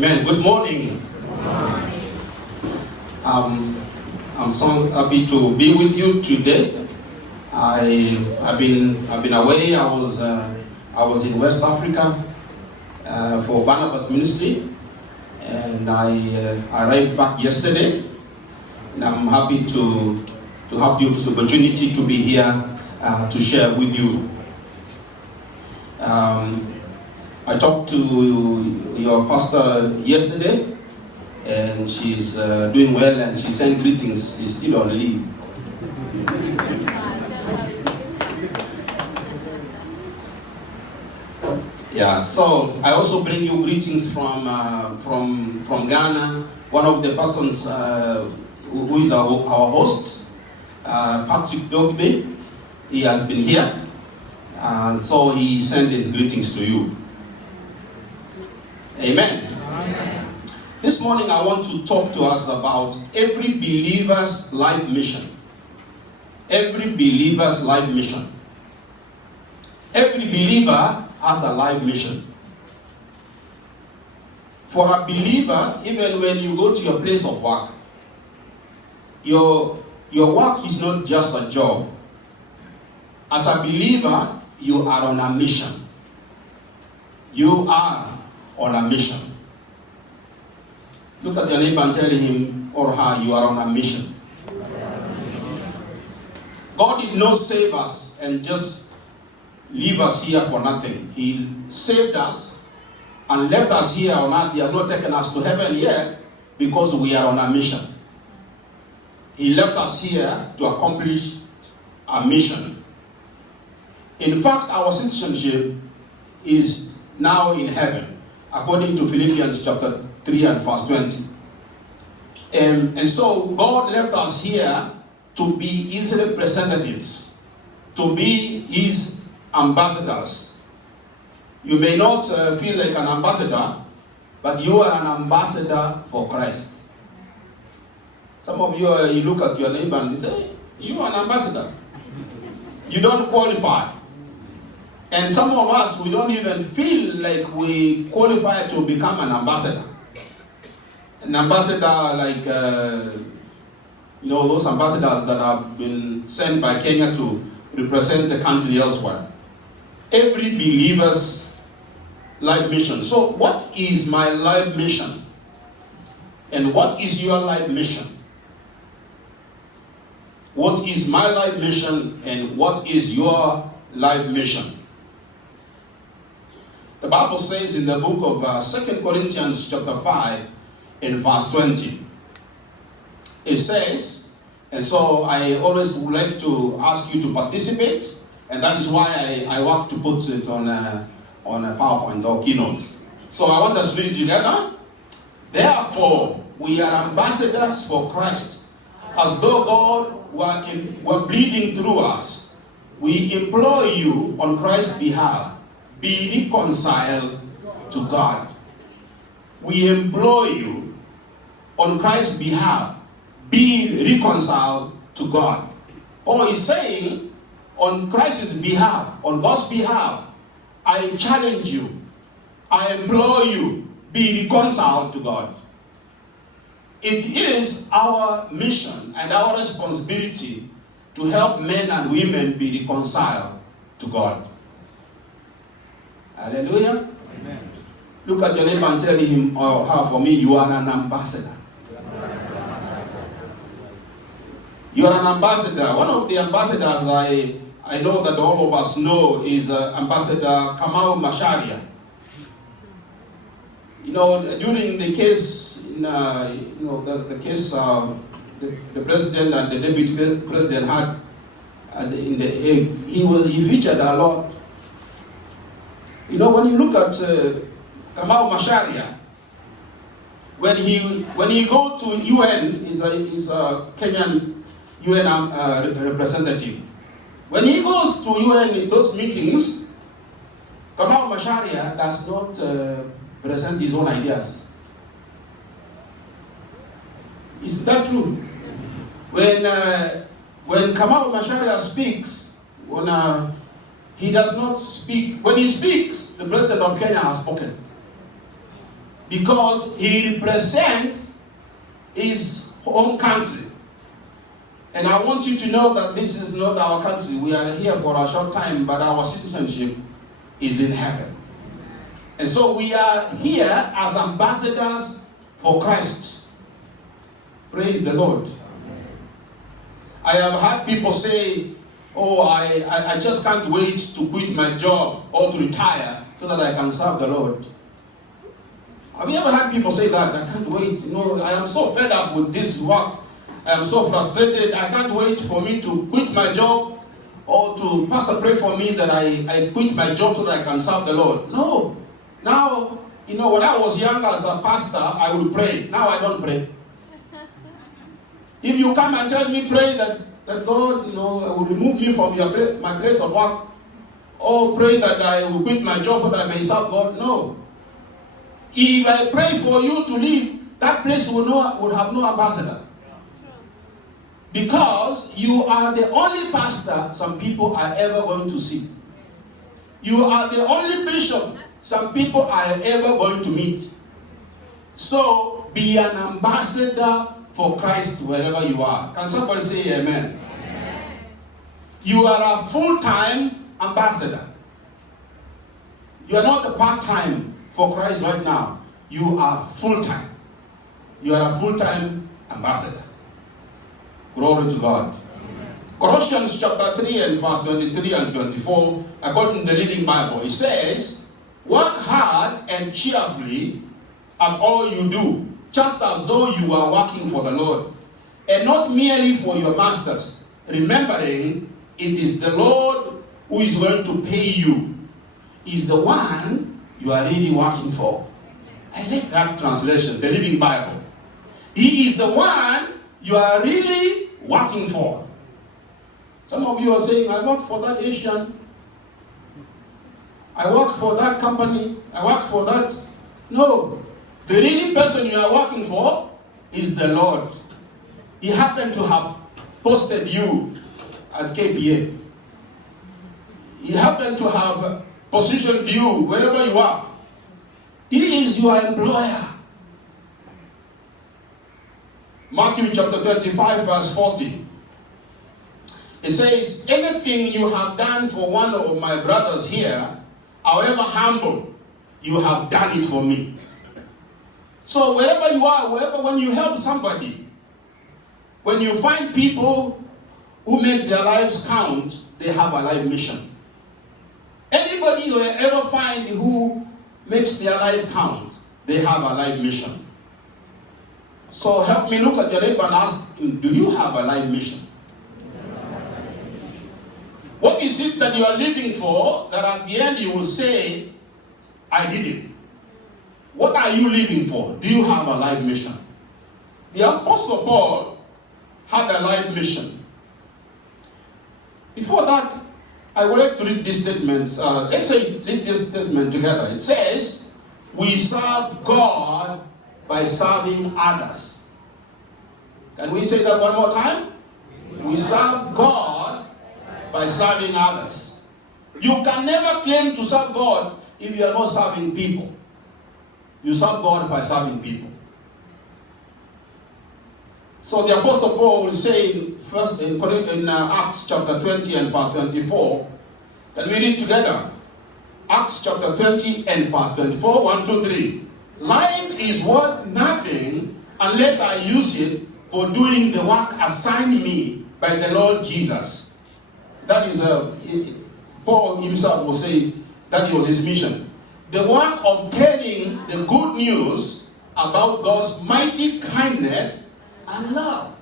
Amen. Good morning. I'm so happy to be with you today. I've been away. I was in West Africa for Barnabas Ministry, and I arrived back yesterday. And I'm happy to have this opportunity to be here to share with you. I talked to your pastor yesterday, and she's doing well, and she sent greetings. She's still on leave. Yeah, so I also bring you greetings from Ghana. One of the persons who is our host, Patrick Dogbe, he has been here, and so he sent his greetings to you. Amen. Amen. This morning I want to talk to us about every believer's life mission. Every believer's life mission. Every believer has a life mission. For a believer, even when you go to your place of work, your work is not just a job. As a believer, you are on a mission. You are on a mission. Look at your neighbor and tell him or her, you are on a mission. God did not save us and just leave us here for nothing. He saved us and left us here on earth. He has not taken us to heaven yet because we are on a mission. He left us here to accomplish a mission. In fact, our citizenship is now in heaven, according to Philippians chapter 3 and verse 20. And so God left us here to be His representatives, to be His ambassadors. You may not feel like an ambassador, but you are an ambassador for Christ. Some of you, you look at your neighbor and you say, you are an ambassador. You don't qualify. And some of us, we don't even feel like we qualify to become an ambassador. An ambassador like, those ambassadors that have been sent by Kenya to represent the country elsewhere. Every believer's life mission. So what is my life mission? And what is your life mission? What is my life mission and what is your life mission? The Bible says in the book of 2 Corinthians chapter 5 in verse 20. It says, and so I always would like to ask you to participate, and that is why I want to put it on a PowerPoint or keynotes. So I want us to read it together. Therefore, we are ambassadors for Christ, as though God were bleeding through us. We implore you on Christ's behalf, be reconciled to God. We implore you on Christ's behalf, be reconciled to God. Paul is saying, on Christ's behalf, on God's behalf, I challenge you, I implore you, be reconciled to God. It is our mission and our responsibility to help men and women be reconciled to God. Hallelujah. Amen. Look at your neighbor and tell him or her, for me, you are an ambassador. You are an ambassador. One of the ambassadors I know that all of us know is Ambassador Kamau Macharia. During the case, the case the president and the deputy president had in the Hague, he featured a lot. When you look at Kamau Macharia, when he go to UN, is a Kenyan UN representative. When he goes to UN in those meetings, Kamau Macharia does not present his own ideas. Is that true? When Kamau Macharia speaks, he does not speak. When he speaks, the president of Kenya has spoken. because he represents his home country. And I want you to know that this is not our country. We are here for a short time, but our citizenship is in heaven. And so we are here as ambassadors for Christ. Praise the Lord. I have had people say, oh, I just can't wait to quit my job or to retire so that I can serve the Lord. Have you ever had people say that? I can't wait. I am so fed up with this work. I am so frustrated. I can't wait for me to quit my job or to pastor pray for me that I quit my job so that I can serve the Lord. No. Now, when I was younger as a pastor, I would pray. Now I don't pray. If you come and tell me pray that God, will remove me from my place of work, or pray that I will quit my job so that I may serve God, no. If I pray for you to leave, that place would have no ambassador. Because you are the only pastor some people are ever going to see. You are the only bishop some people are ever going to meet. So, be an ambassador for Christ wherever you are. Can somebody say amen? Amen. You are a full-time ambassador. You are not a part-time for Christ right now. You are full-time. You are a full-time ambassador. Glory to God. Amen. Colossians chapter 3 and verse 23 and 24, according to the Living Bible, it says, work hard and cheerfully at all you do, just as though you are working for the Lord, and not merely for your masters, remembering it is the Lord who is going to pay you. Is the one you are really working for. I like that translation, the Living Bible. He is the one you are really working for. Some of you are saying, I work for that Asian. I work for that company. I work for that. No. The really person you are working for is the Lord. He happened to have posted you at KPA. He happened to have positioned you wherever you are. He is your employer. Matthew chapter 25 verse 40. It says, anything you have done for one of my brothers here, however humble, you have done it for me. So wherever you are, when you help somebody, when you find people who make their lives count, they have a life mission. Anybody you ever find who makes their life count, they have a life mission. So help me look at your neighbor and ask him, do you have a life mission? What is it that you are living for that at the end you will say, I did it? What are you living for? Do you have a life mission? The Apostle Paul had a life mission. Before that, I would like to read this statement. Let's read this statement together. It says, we serve God by serving others. Can we say that one more time? We serve God by serving others. You can never claim to serve God if you are not serving people. You serve God by serving people. So the Apostle Paul will say in Acts chapter 20 and verse 24, and we read together. Acts chapter 20 and verse 24, 1, 2, 3. Life is worth nothing unless I use it for doing the work assigned me by the Lord Jesus. That is, Paul himself will say that was his mission. The work of telling the good news about God's mighty kindness and love.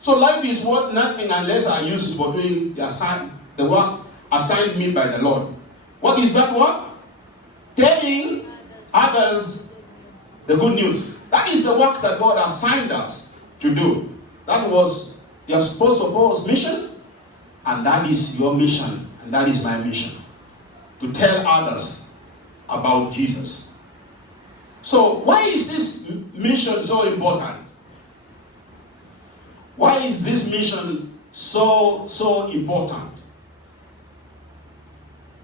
So life is worth nothing unless I use it for doing the work assigned me by the Lord. What is that work? Telling others the good news. That is the work that God assigned us to do. That was the Apostle Paul's mission, and that is your mission, and that is my mission. To tell others about Jesus. So why is this mission so important? Why is this mission so important?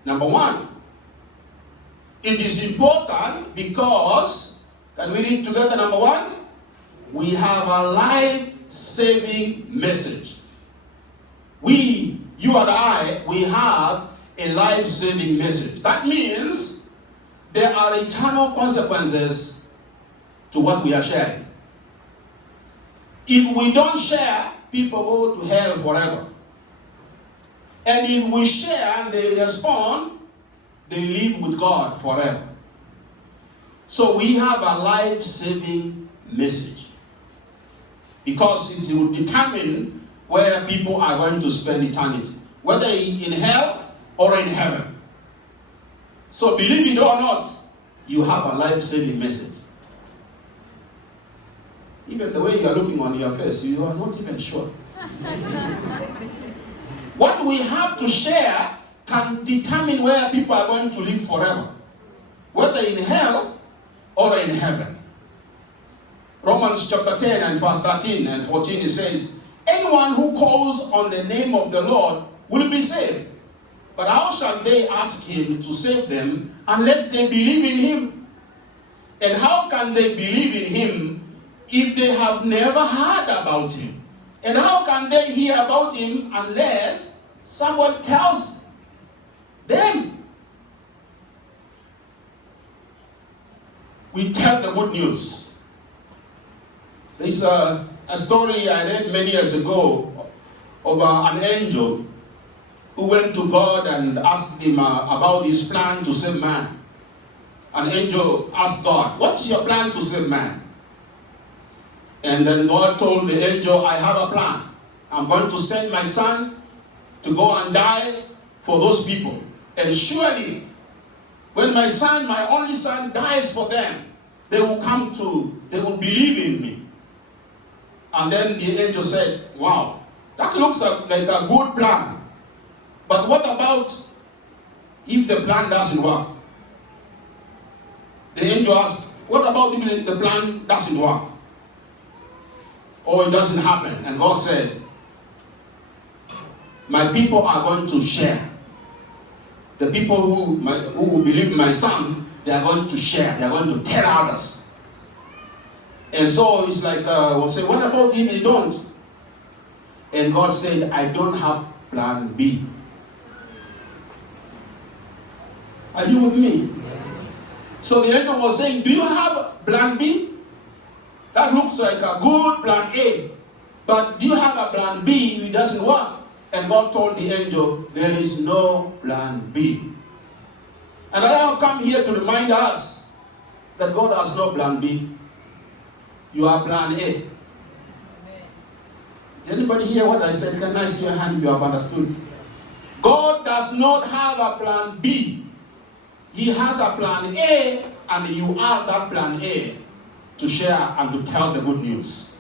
Number one, It is important because, can we read together number one? We have a life-saving message. You and I, we have a life-saving message. That means there are eternal consequences to what we are sharing. If we don't share, people go to hell forever. And if we share and they respond, they live with God forever. So we have a life-saving message. Because it will determine where people are going to spend eternity, whether in hell or in heaven. So believe it or not, you have a life-saving message. Even the way you are looking on your face, you are not even sure. What we have to share can determine where people are going to live forever, whether in hell or in heaven. Romans chapter 10 and verse 13 and 14, it says, anyone who calls on the name of the Lord will be saved. But how shall they ask him to save them unless they believe in him? And how can they believe in him if they have never heard about him? And how can they hear about him unless someone tells them? We tell the good news. There's a story I read many years ago of an angel who went to God and asked him about his plan to save man. An angel asked God, what is your plan to save man? And then God told the angel, I have a plan. I'm going to send my son to go and die for those people. And surely, when my son, my only son, dies for them, they will believe in me. And then the angel said, wow, that looks like a good plan. But what about if the plan doesn't work? The angel asked, what about if the plan doesn't work? Or it doesn't happen? And God said, my people are going to share. The people who believe in my son, they are going to share. They are going to tell others. And so it's like, we'll say, what about if they don't? And God said, I don't have plan B. Are you with me? So the angel was saying, do you have plan B? That looks like a good plan A. But do you have a plan B if it doesn't work? And God told the angel, there is no plan B. And I have come here to remind us that God has no plan B. You are plan A. Anybody hear what I said? Can I see your hand if you have understood? God does not have a plan B. He has a plan A, and you are that plan A to share and to tell the good news.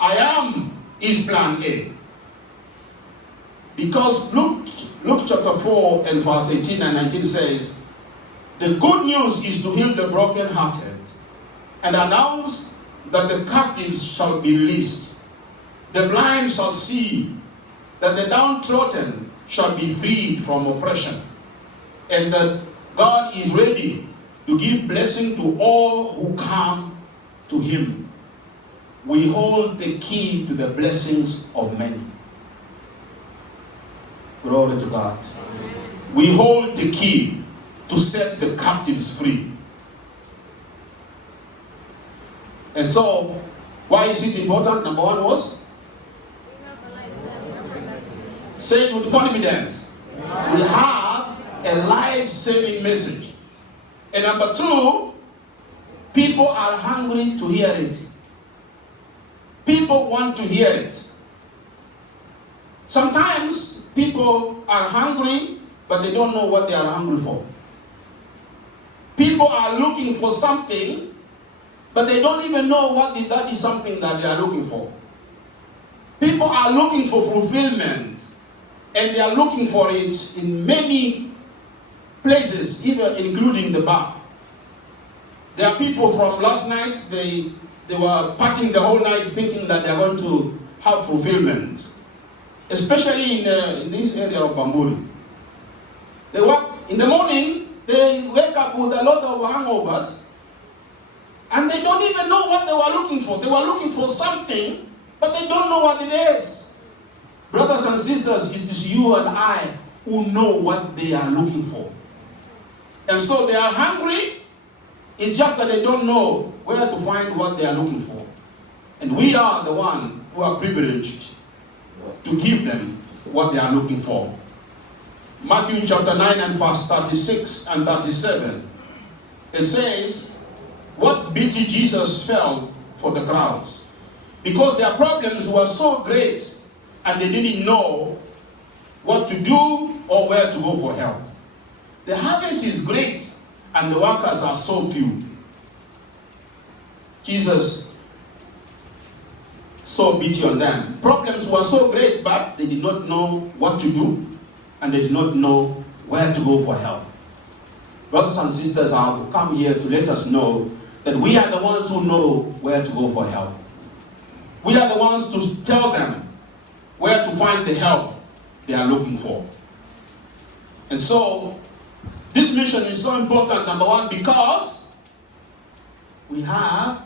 I am is plan A. Because Luke chapter 4 and verse 18 and 19 says, the good news is to heal the brokenhearted and announce that the captives shall be released, the blind shall see, that the downtrodden shall be freed from oppression, and that God is ready to give blessing to all who come to him. We hold the key to the blessings of many. Glory to God. We hold the key to set the captives free. And so, why is it important? Number one was? Say it with confidence. We have a life-saving message. And number two, people are hungry to hear it. People want to hear it. Sometimes people are hungry, but they don't know what they are hungry for. People are looking for something, but they don't even know that is something that they are looking for. People are looking for fulfillment, and they are looking for it in many places, even including the bar. There are people from last night, they were partying the whole night thinking that they are going to have fulfillment. Especially in this area of Bamburi. They work in the morning, they wake up up with a lot of hangovers, and they don't even know what they were looking for. They were looking for something, but they don't know what it is. Brothers and sisters, it is you and I who know what they are looking for. And so they are hungry. It's just that they don't know where to find what they are looking for. And we are the one who are privileged to give them what they are looking for. Matthew chapter 9 and verse 36 and 37. It says, what pity Jesus felt for the crowds, because their problems were so great and they didn't know what to do or where to go for help. The harvest is great and the workers are so few. Jesus saw pity on them. Problems were so great, but they did not know what to do and they did not know where to go for help. Brothers and sisters have come here to let us know that we are the ones who know where to go for help. We are the ones to tell them where to find the help they are looking for. And so, this mission is so important, number one, because we have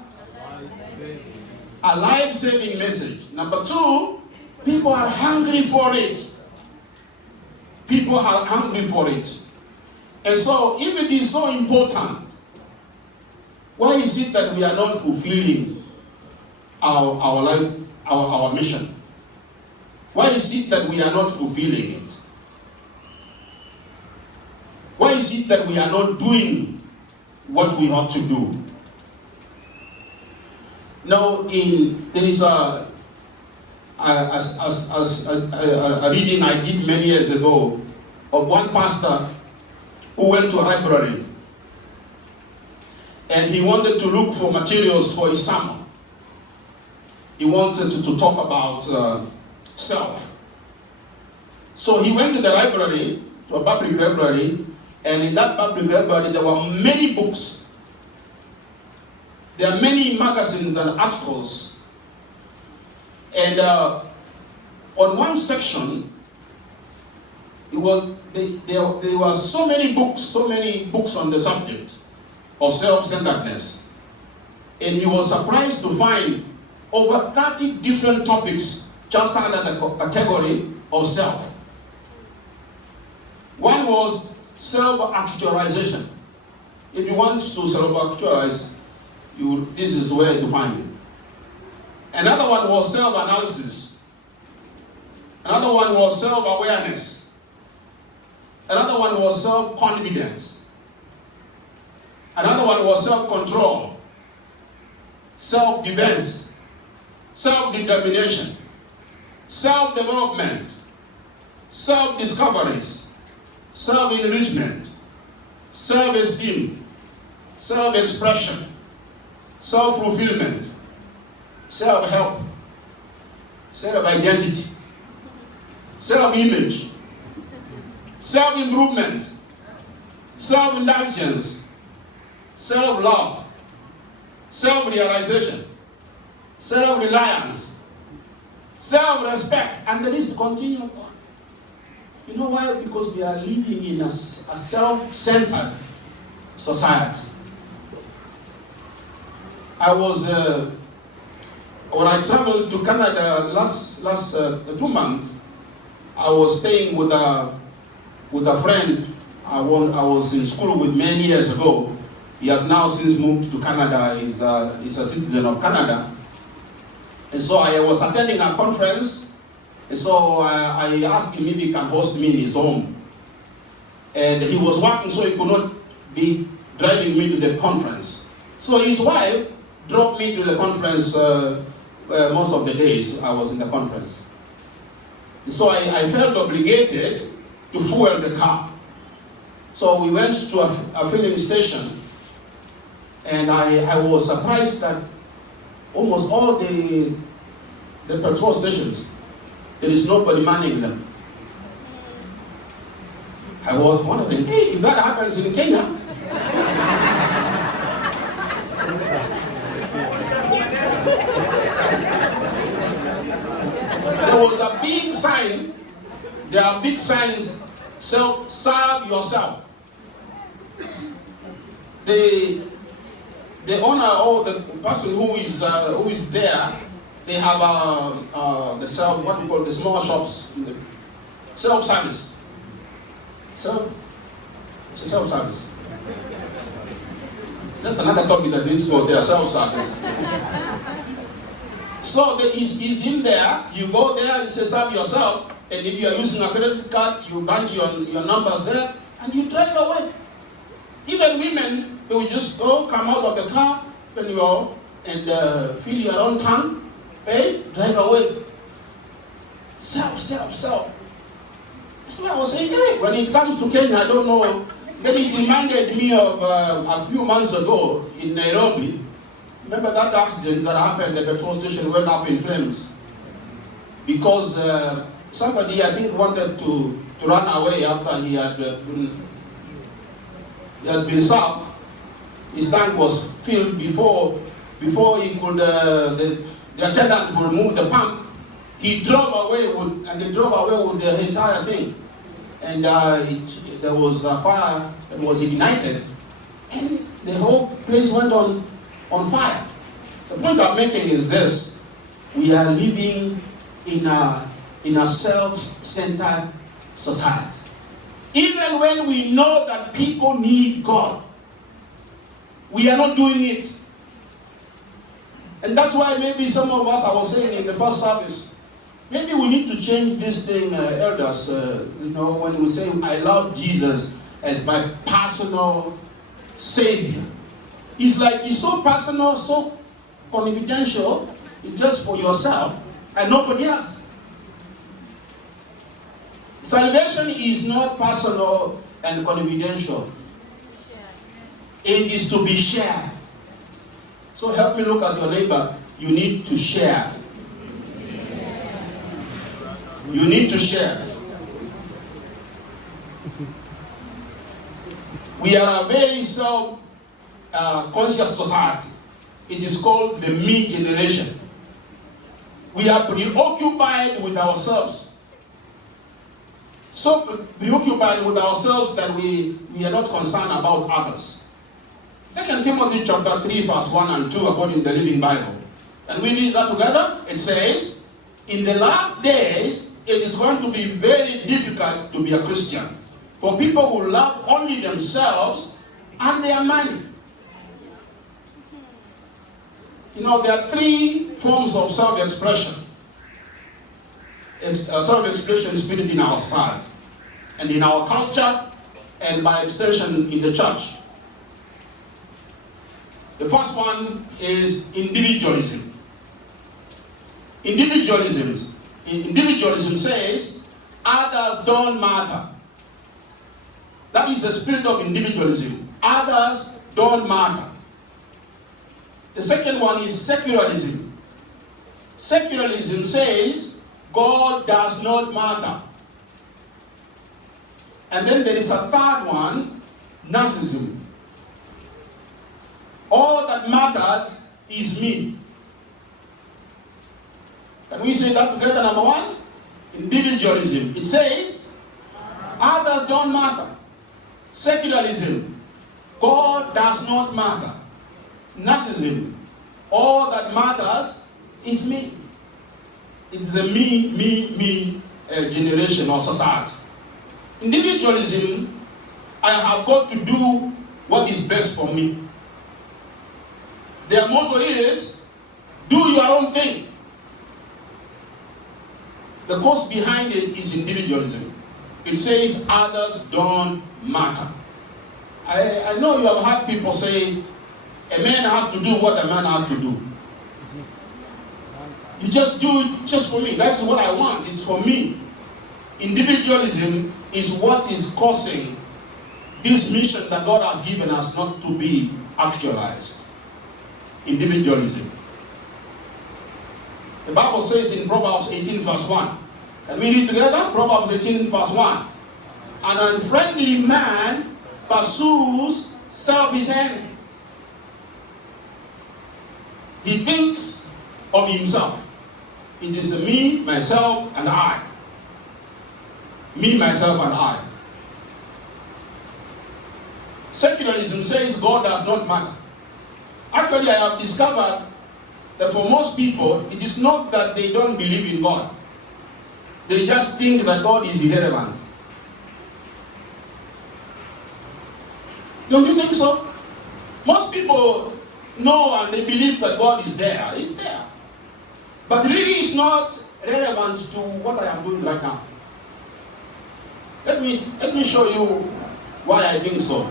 a life-saving message. Number two, people are hungry for it. People are hungry for it. And so, if it is so important, why is it that we are not fulfilling our mission? Why is it that we are not fulfilling it? Why is it that we are not doing what we ought to do? Now, there is a reading I did many years ago of one pastor who went to a library and he wanted to look for materials for his sermon. He wanted to talk about self. So he went to the library, to a public library, and in that public library there were many books. There are many magazines and articles. And on one section, there were so many books on the subject of self-centeredness. And he was surprised to find over 30 different topics just under the category of self. One was self-actualization. If you want to self-actualize, this is where to find it. Another one was self-analysis. Another one was self-awareness. Another one was self-confidence. Another one was self-control, self-defense, self-determination, self-development, self-discoveries, self-enrichment, self-esteem, self-expression, self-fulfillment, self-help, self-identity, self-image, self-improvement, self-indulgence, self-love, self-realization, self-reliance, self-respect, and the list continues on. You know why? Because we are living in a self-centered society. When I traveled to Canada last 2 months, I was staying with a friend I was in school with many years ago. He has now since moved to Canada. He's a citizen of Canada. And so I was attending a conference, and so I asked him if he can host me in his home. And he was working, so he could not be driving me to the conference. So his wife dropped me to the conference most of the days I was in the conference. So I felt obligated to fuel the car. So we went to a filling station, and I was surprised that almost all the petrol stations, there is nobody manning them. I was wondering, hey, if that happens in Kenya, there was a big sign, there are big signs, serve yourself. the owner or the person who is there, they have the self, what we call the small shops, self-service. Self-service. That's another topic that needs to go there, self-service. So he's in there, you go there, you say serve yourself, and if you are using a credit card, you punch your numbers there, and you drive away. Even women, they will just come out of the car, and fill your own tank, pay, drive away. Self. So I was saying, hey, when it comes to Kenya, I don't know. Then it reminded me of a few months ago in Nairobi. Remember that accident that happened? The petrol station went up in flames because somebody, I think, wanted to run away after he had been served. His tank was filled before he could. The attendant would remove the pump. He drove away with the entire thing, and there was a fire that was ignited, and the whole place went on fire. The point I'm making is this: we are living in a self-centered society. Even when we know that people need God, we are not doing it. And that's why maybe some of us, I was saying in the first service, maybe we need to change this thing, elders. When we say, I love Jesus as my personal Savior. It's like it's so personal, so confidential, it's just for yourself and nobody else. Salvation is not personal and confidential. It is to be shared. So help me look at your neighbor. You need to share. You need to share. We are a very self-conscious society. It is called the me generation. We are preoccupied with ourselves. So preoccupied with ourselves that we are not concerned about others. 2 Timothy chapter 3 verse 1 and 2 according to the Living Bible. And we read that together. It says, in the last days, it is going to be very difficult to be a Christian for people who love only themselves and their money. There are three forms of self-expression. Self-expression is built in our society and in our culture and by extension in the church. The first one is individualism. Individualism says others don't matter. That is the spirit of individualism. Others don't matter. The second one is secularism. Secularism says God does not matter. And then there is a third one, narcissism. All that matters is me. Can we say that together? Number one, individualism. It says others don't matter. Secularism, God does not matter. Narcissism, all that matters is me. It is a me generation or society. Individualism, I have got to do what is best for me. Their motto is, do your own thing. The cause behind it is individualism. It says others don't matter. I know you have heard people say, a man has to do what a man has to do. You just do it just for me. That's what I want. It's for me. Individualism is what is causing this mission that God has given us not to be actualized. Individualism. The Bible says in Proverbs 18 verse 1. Can we read together? Proverbs 18 verse 1. An unfriendly man pursues selfish ends. He thinks of himself. It is a me, myself, and I. Me, myself, and I. Secularism says God does not matter. Actually, I have discovered that for most people, it is not that they don't believe in God. They just think that God is irrelevant. Don't you think so? Most people know and they believe that God is there. He's there. But really it's not relevant to what I am doing right now. Let me show you why I think so.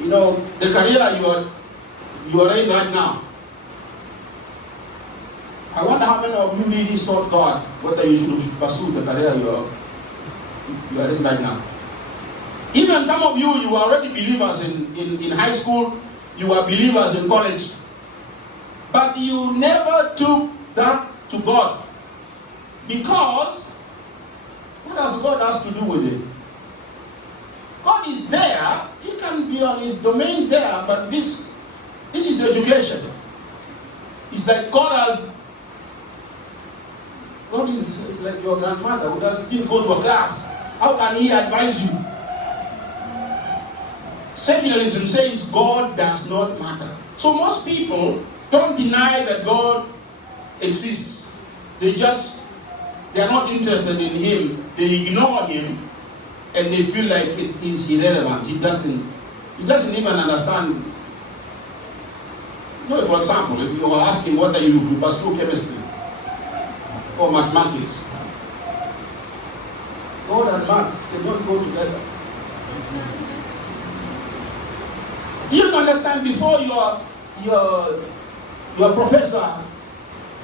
You know, the career you are in right now, I wonder how many of you really sought God whether you should pursue the career you are in right now. Even some of you are already believers in high school, you are believers in college, but you never took that to God. Because what does God have to do with it? God is there, He can be on His domain there, but this is education. It's like God is like your grandmother who didn't go to a class. How can He advise you? Secularism says God does not matter. So most people don't deny that God exists. They are not interested in Him. They ignore Him, and they feel like it is irrelevant. He doesn't even understand. You know, for example, if you are asking whether you pursue chemistry or mathematics, God and maths, they don't go together. Do you understand? Before your professor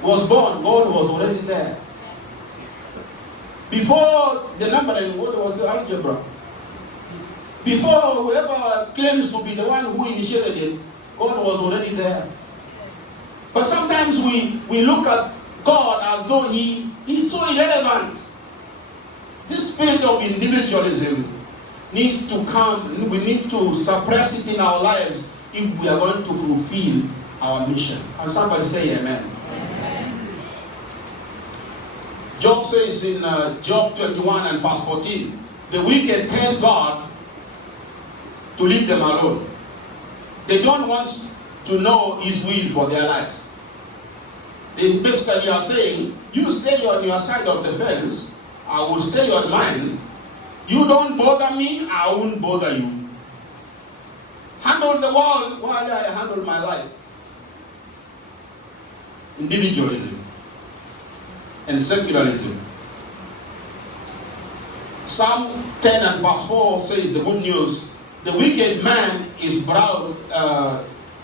was born, God was already there. Before the numbering, what was the algebra? Before whoever claims to be the one who initiated it, God was already there. But sometimes we look at God as though He's so irrelevant. This spirit of individualism needs to come. We need to suppress it in our lives if we are going to fulfill our mission. And somebody say amen. Job says in Job 21 and verse 14, the wicked tell God to leave them alone. They don't want to know His will for their lives. They basically are saying, you stay on your side of the fence, I will stay on mine. You don't bother me, I won't bother you. Handle the world while I handle my life. Individualism and secularism. Psalm 10 and verse 4 says the good news. The wicked man is proud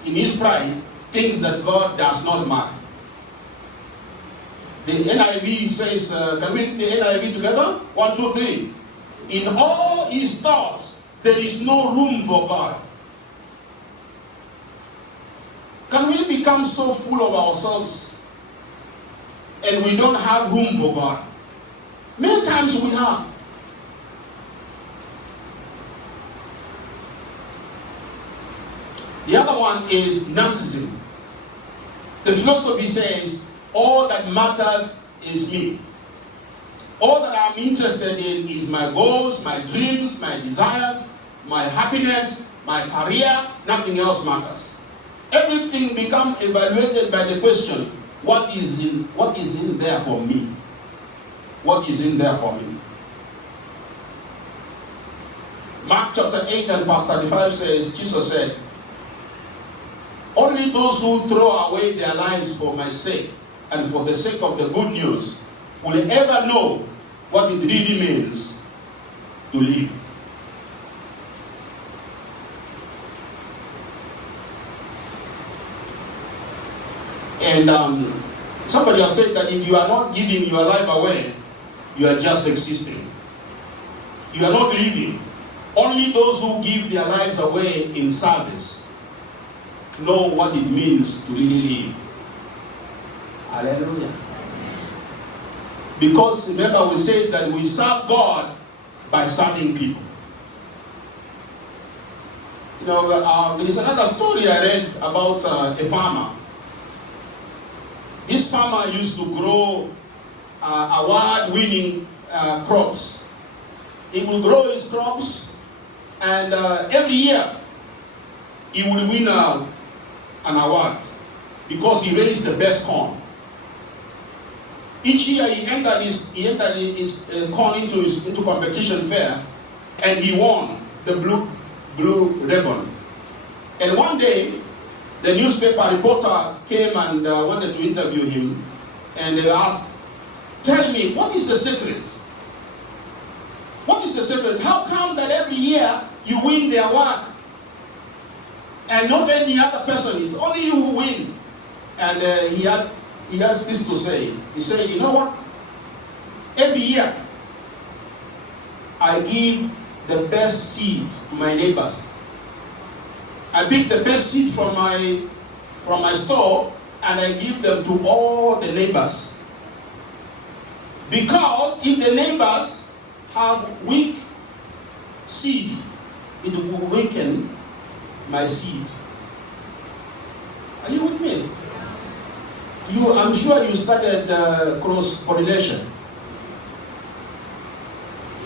in his pride, thinks that God does not matter. The NIV says, can we read the NIV together? 1, 2, 3. In all his thoughts, there is no room for God. Can we become so full of ourselves and we don't have room for God? Many times we have. The other one is narcissism. The philosophy says, all that matters is me. All that I'm interested in is my goals, my dreams, my desires, my happiness, my career. Nothing else matters. Everything becomes evaluated by the question, what is in there for me? What is in there for me? Mark chapter 8 and verse 35 says, Jesus said, only those who throw away their lives for my sake and for the sake of the good news will ever know what it really means to live. And somebody has said that if you are not giving your life away, you are just existing. You are not living. Only those who give their lives away in service know what it means to really live. Hallelujah. Because remember we said that we serve God by serving people. You know, there is another story I read about a farmer. This farmer used to grow award-winning crops. He will grow his crops, and every year he will win an award because he raised the best corn. Each year he entered his corn into competition fair, and he won the blue ribbon. And one day, the newspaper reporter came and wanted to interview him, and they asked, "Tell me, what is the secret? What is the secret? How come that every year you win the award and not any other person? It's only you who wins." And he has this to say. He said, "You know what? Every year I give the best seed to my neighbors. I pick the best seed from my store and I give them to all the neighbors. Because if the neighbors have weak seed, it will weaken my seed." Are you with me? I'm sure you started cross-pollination.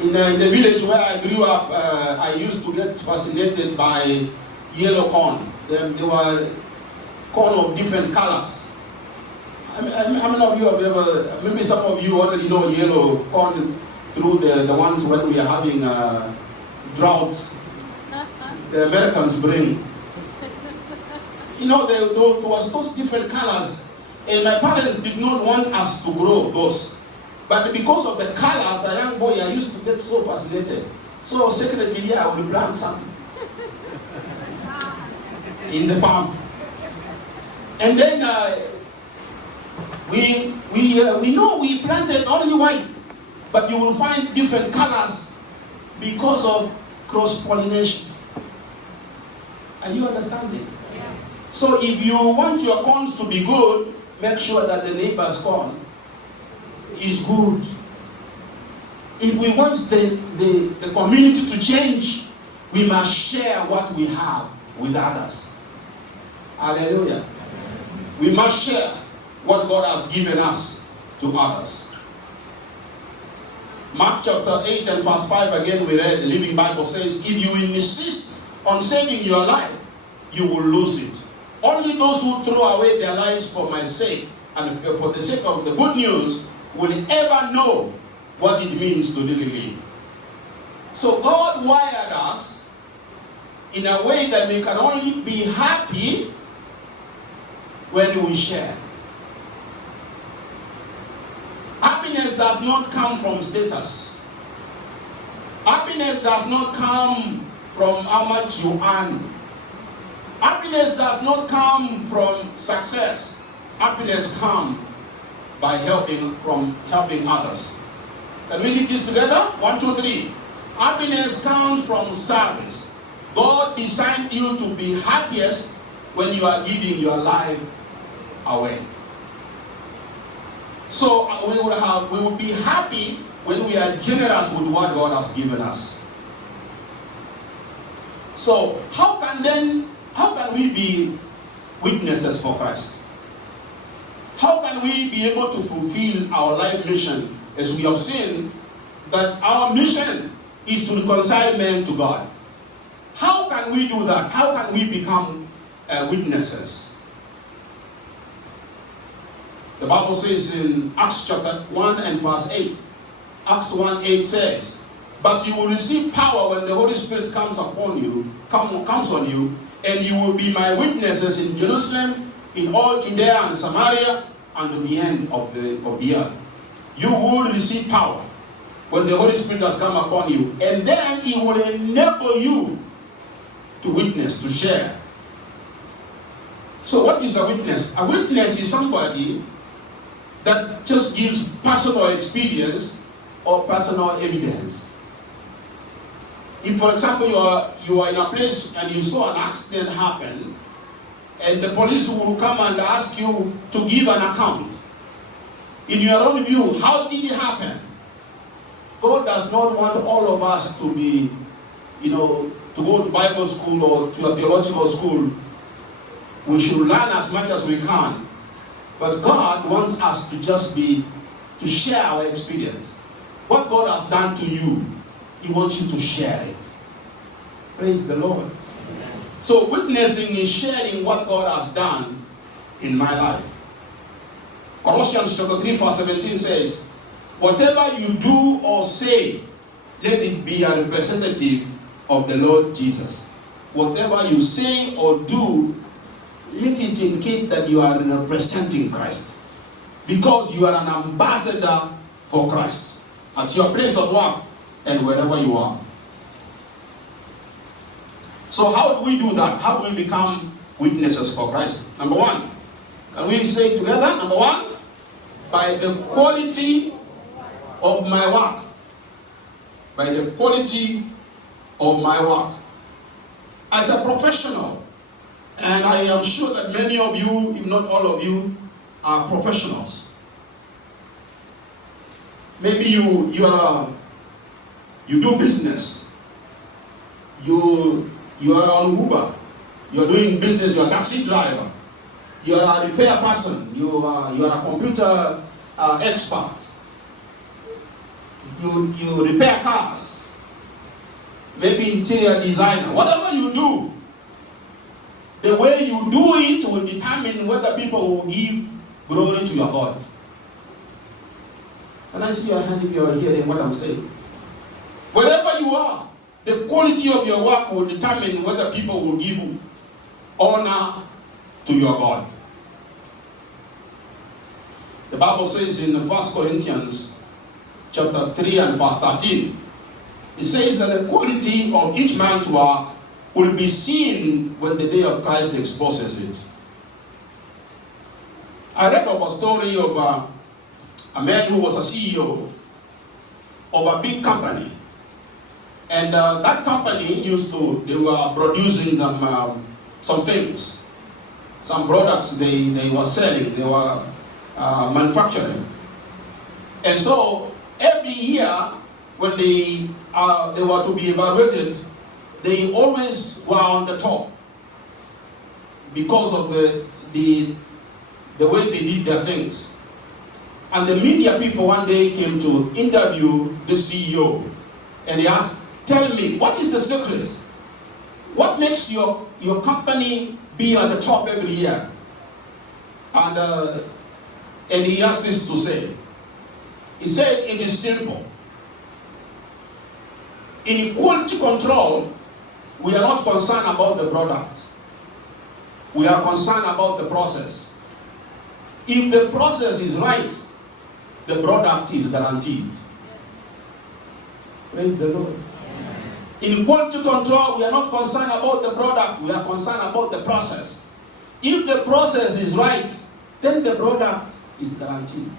In the village where I grew up, I used to get fascinated by yellow corn. There were corn of different colors. How many of you have ever, maybe some of you already know yellow corn through the ones when we are having droughts, the Americans bring. You know, there was those different colors, and my parents did not want us to grow those. But because of the colors, a young boy, I used to get so fascinated. So secretly, I would plant some in the farm. And then we know we planted only white, but you will find different colors because of cross-pollination. Are you understanding? Yeah. So if you want your corns to be good, make sure that the neighbor's corn is good. If we want the community to change, we must share what we have with others. Hallelujah. We must share what God has given us to others. Mark chapter 8 and verse 5 again we read, the Living Bible says, "If you insist on saving your life, you will lose it. Only those who throw away their lives for my sake and for the sake of the good news will ever know what it means to really live." So God wired us in a way that we can only be happy when we share. Happiness does not come from status. Happiness does not come from how much you earn. Happiness does not come from success. Happiness comes by helping others. Can we read this together? 1, 2, 3. Happiness comes from service. God designed you to be happiest when you are giving your life away. So we will be happy when we are generous with what God has given us. So how can we be witnesses for Christ? How can we be able to fulfill our life mission, as we have seen that our mission is to reconcile men to God? How can we do that? How can we become witnesses? The Bible says in Acts chapter 1 and verse 8, Acts 1:8 says, "But you will receive power when the Holy Spirit comes on you, and you will be my witnesses in Jerusalem, in all Judea and Samaria, and to the end of the earth." You will receive power when the Holy Spirit has come upon you, and then He will enable you to witness, to share. So what is a witness? A witness is somebody that just gives personal experience or personal evidence. If, for example, you are in a place and you saw an accident happen, and the police will come and ask you to give an account. In your own view, how did it happen? God does not want all of us to be, to go to Bible school or to a theological school. We should learn as much as we can. But God wants us to share our experience. What God has done to you, He wants you to share it. Praise the Lord. So witnessing is sharing what God has done in my life. Colossians chapter 3 verse 17 says, whatever you do or say, let it be a representative of the Lord Jesus. Whatever you say or do, let it indicate that you are representing Christ. Because you are an ambassador for Christ at your place of work and wherever you are. So how do we do that? How do we become witnesses for Christ? Number one, can we say it together? Number one, by the quality of my work. By the quality of my work. As a professional, and I am sure that many of you, if not all of you, are professionals. Maybe you do business. You are on Uber. You are doing business. You are a taxi driver. You are a repair person. You are a computer expert. You repair cars. Maybe interior designer. Whatever you do, the way you do it will determine whether people will give glory to your God. Can I see your hand if you are hearing what I'm saying? Wherever you are, the quality of your work will determine whether people will give honor to your God. The Bible says in 1 Corinthians chapter 3 and verse 13, it says that the quality of each man's work will be seen when the day of Christ exposes it. I read of a story of a man who was a CEO of a big company. And that company they were producing some things. Some products they were selling, they were manufacturing. And so every year when they were to be evaluated, they always were on the top because of the way they did their things. And the media people one day came to interview the CEO, and they asked, tell me, what is the secret? What makes your company be at the top every year? And he asked this to say. He said, it is simple. In quality control, we are not concerned about the product. We are concerned about the process. If the process is right, the product is guaranteed. Praise the Lord. In quality control, we are not concerned about the product. We are concerned about the process. If the process is right, then the product is guaranteed.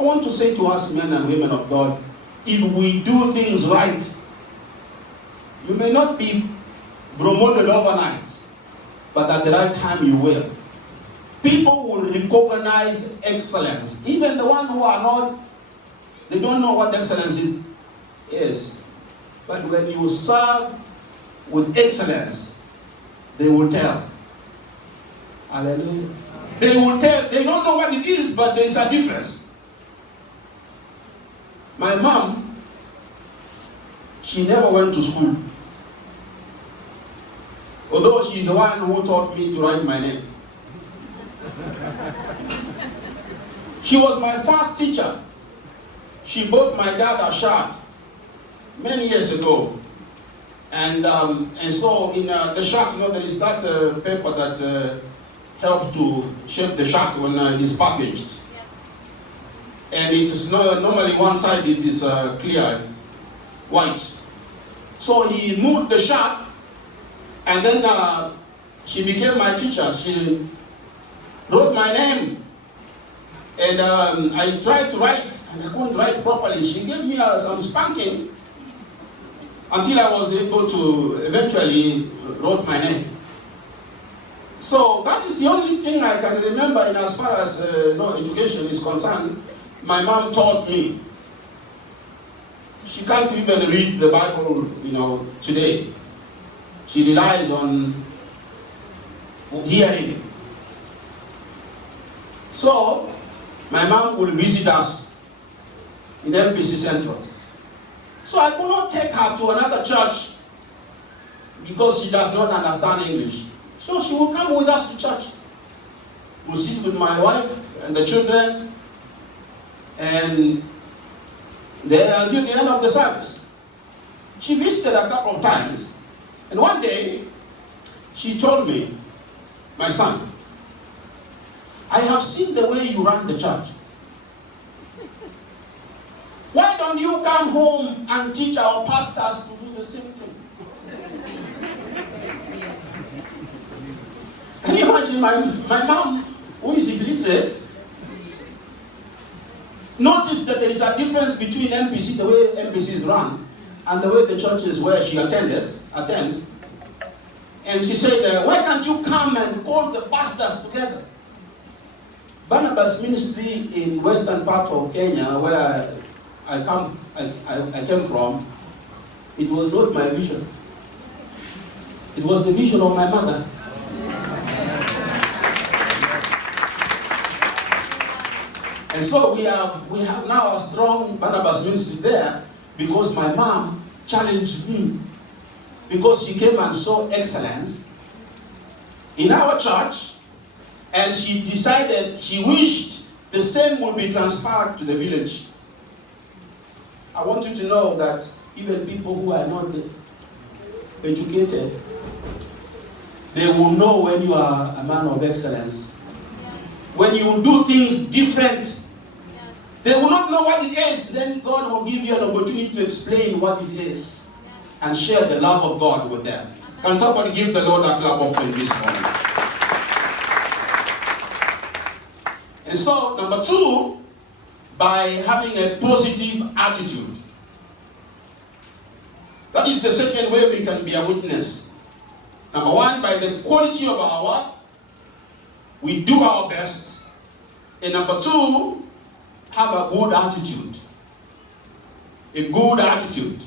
I want to say to us, men and women of God, if we do things right, you may not be promoted overnight, but at the right time you will. People will recognize excellence. Even the ones who are not, they don't know what excellence is. But when you serve with excellence, they will tell. Hallelujah. They will tell. They don't know what it is, but there is a difference. My mom, she never went to school. Although she's the one who taught me to write my name. She was my first teacher. She bought my dad a shirt many years ago. And so in the shirt, there is that paper that helps to shape the shirt when it is packaged. And it is normally one side it is clear, white. So he moved the shirt, and then she became my teacher. She wrote my name. And I tried to write, and I couldn't write properly. She gave me some spanking until I was able to eventually write my name. So that is the only thing I can remember in as far as education is concerned. My mom taught me. She can't even read the Bible, today. She relies on hearing. So my mom will visit us in LPC Central. So I could not take her to another church because she does not understand English. So she will come with us to church. We'll sit with my wife and the children and there until the end of the service. She visited a couple of times, and one day she told me, "My son, I have seen the way you run the church. Why don't you come home and teach our pastors to do the same thing?" Can you imagine my mom, who is illiterate, noticed that there is a difference between MPC, the way MPC is run, and the way the church is where she attends. And she said, "Why can't you come and call the pastors together?" Barnabas ministry in western part of Kenya, where I came from, it was not my vision. It was the vision of my mother. And so we have now a strong Barnabas ministry there because my mom challenged me, because she came and saw excellence in our church, and she decided she wished the same would be transferred to the village. I want you to know that even people who are not educated, they will know when you are a man of excellence. When you do things different, they will not know what it is. Then God will give you an opportunity to explain what it is and share the love of God with them. Can somebody give the Lord a clap offering this morning? And so, number 2, by having a positive attitude. That is the second way we can be a witness. Number 1, by the quality of our work, we do our best. And number 2, have a good attitude. A good attitude.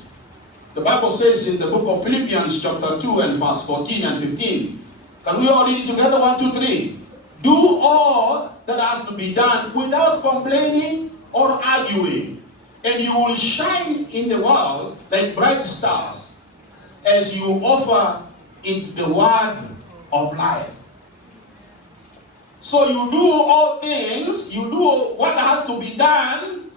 The Bible says in the book of Philippians chapter 2 and verse 14 and 15. Can we all read it together? 1, 2, 3. Do all that has to be done without complaining or arguing, and you will shine in the world like bright stars as you offer it the word of life. So you do all things, you do what has to be done,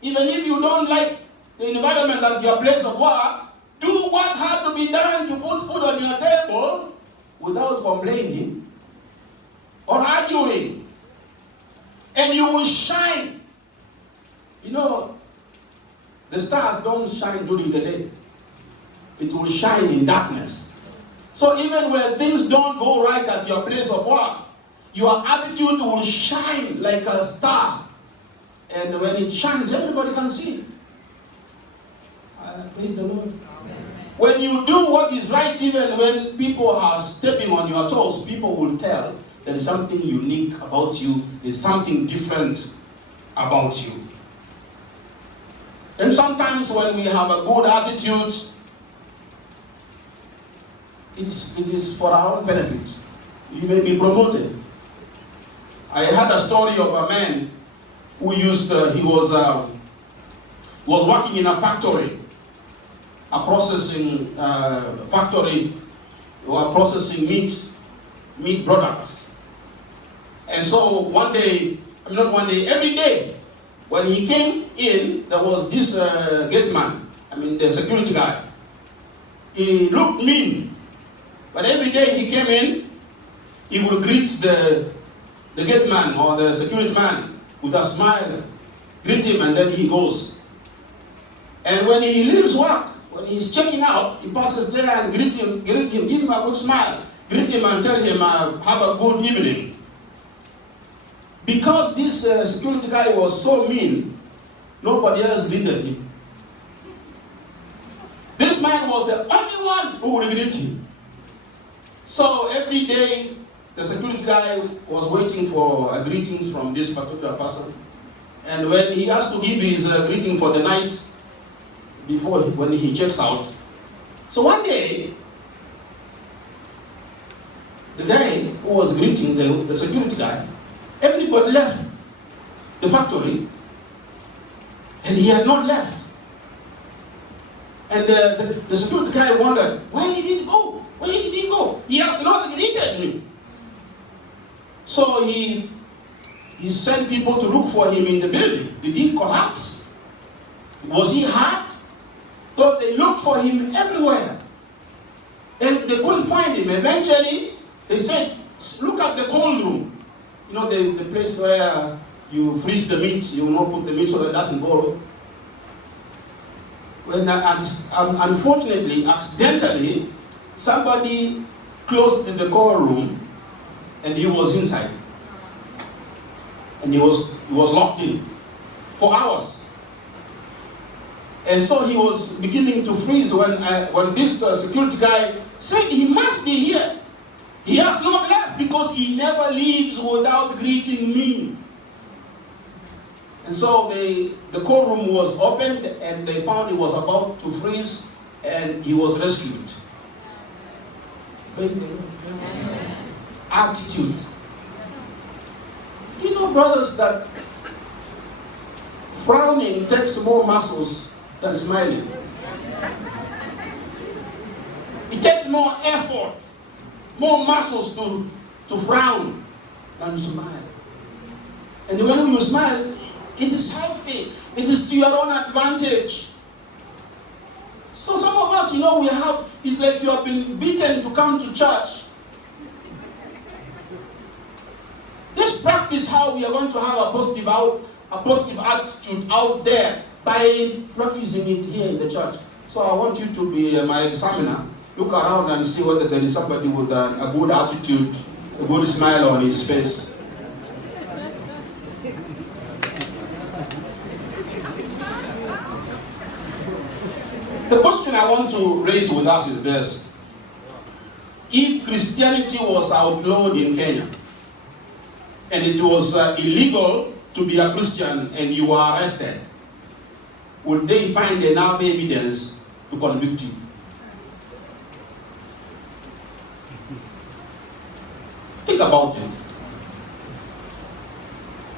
even if you don't like the environment at your place of work, do what has to be done to put food on your table without complaining or arguing. And you will shine. You know, the stars don't shine during the day. It will shine in darkness. So even when things don't go right at your place of work, your attitude will shine like a star. And when it shines, everybody can see it. Praise the Lord. Amen. When you do what is right, even when people are stepping on your toes, people will tell there is something unique about you. There's something different about you. And sometimes when we have a good attitude, it is for our own benefit. You may be promoted. I had a story of a man who he was working in a factory, a processing factory. They were processing meat products. And so every day, when he came in, there was this gate man, the security guy. He looked mean, but every day he came in, he would greet the gate man or the security man with a smile, greet him, and then he goes. And when he leaves work, when he's checking out, he passes there and greet him, give him a good smile, greet him and tell him, have a good evening. Because this security guy was so mean, nobody else greeted him. This man was the only one who would greet him. So every day, the security guy was waiting for greetings from this particular person. And when he has to give his greeting for the night, when he checks out. So one day, the guy who was greeting the security guy, everybody left the factory, and he had not left. And the security guy wondered, where did he go? Where did he go? He has not greeted me. So he sent people to look for him in the building. Did he collapse? Was he hurt? So they looked for him everywhere. And they couldn't find him. Eventually, they said, look at the cold room. You know, the place where you freeze the meats. You will not put the meat so that it doesn't go. When unfortunately, accidentally, somebody closed the cold room and he was inside. And he was locked in for hours. And so he was beginning to freeze when this security guy said he must be here. He has not left because he never leaves without greeting me. And so the courtroom was opened and they found he was about to freeze and he was rescued. Praise the Lord. Attitude. You know, brothers, that frowning takes more muscles than smiling. It takes more effort, more muscles to frown than to smile. And when you smile, it is healthy. It is to your own advantage. So some of us, it's like you have been beaten to come to church. Let's practice how we are going to have a positive attitude out there by practicing it here in the church. So I want you to be my examiner. Look around and see whether there is somebody with a good attitude, a good smile on his face. The question I want to raise with us is this. If Christianity was outlawed in Kenya, and it was illegal to be a Christian and you were arrested, would they find enough evidence to convict you? Think about it.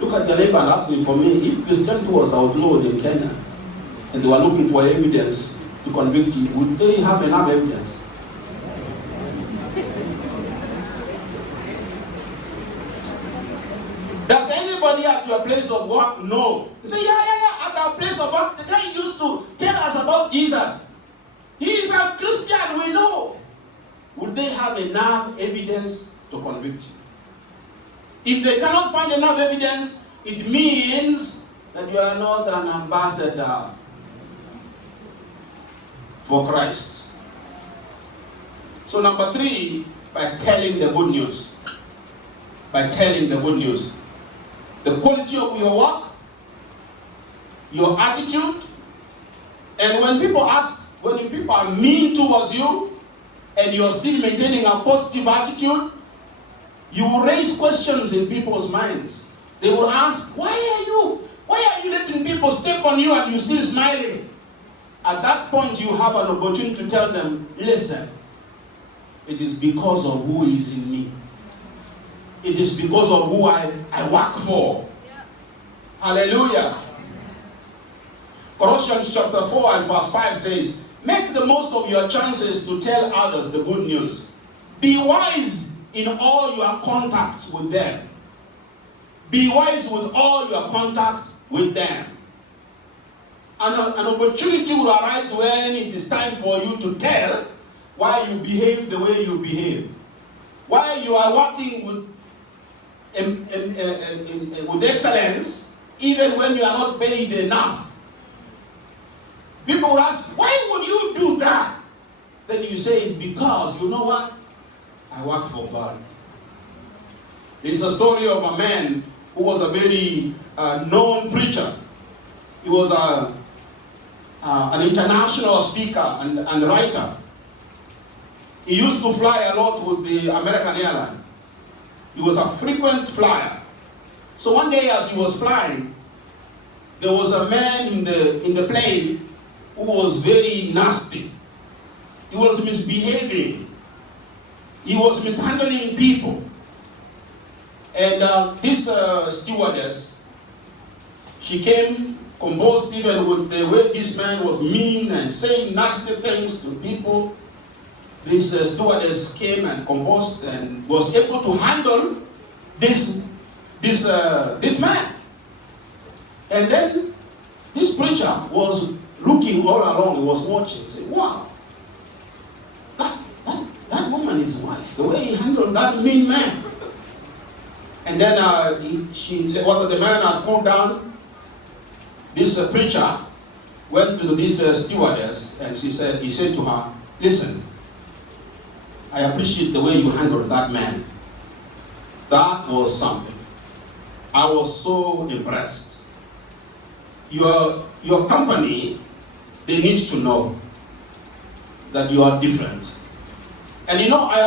Look at your neighbor and ask him, for me, if Christianity was outlawed in Kenya and they were looking for evidence to convict you, would they have enough evidence? Does anybody at your place of work know? They say, yeah, at our place of work, the guy used to tell us about Jesus. He is a Christian, we know. Would they have enough evidence to convict you? If they cannot find enough evidence, it means that you are not an ambassador for Christ. So number 3, by telling the good news. By telling the good news. The quality of your work, your attitude, and when people are mean towards you, and you're still maintaining a positive attitude, you will raise questions in people's minds. They will ask, why are you letting people step on you and you're still smiling? At that point, you have an opportunity to tell them, listen, it is because of who is in me. It is because of who I work for. Yeah. Hallelujah. Colossians chapter 4 and verse 5 says, make the most of your chances to tell others the good news. Be wise in all your contact with them. Be wise with all your contact with them. An opportunity will arise when it is time for you to tell why you behave the way you behave. Why you are working with excellence, even when you are not paid enough. People will ask, why would you do that? Then you say, it's because, you know what? I work for God. There's a story of a man who was a very known preacher. He was an international speaker and writer. He used to fly a lot with the American airline. He was a frequent flyer. So one day as he was flying, there was a man in the plane who was very nasty. He was misbehaving. He was mishandling people. And this stewardess, she came composed even with the way this man was mean and saying nasty things to people. This stewardess came and composed and was able to handle this man. And then this preacher was looking all along, he was watching, saying, wow, that woman is wise, the way he handled that mean man. And then what the man had pulled down, this preacher went to this stewardess and he said to her, listen, I appreciate the way you handled that man. That was something. I was so impressed. Your company, they need to know that you are different. And you know, I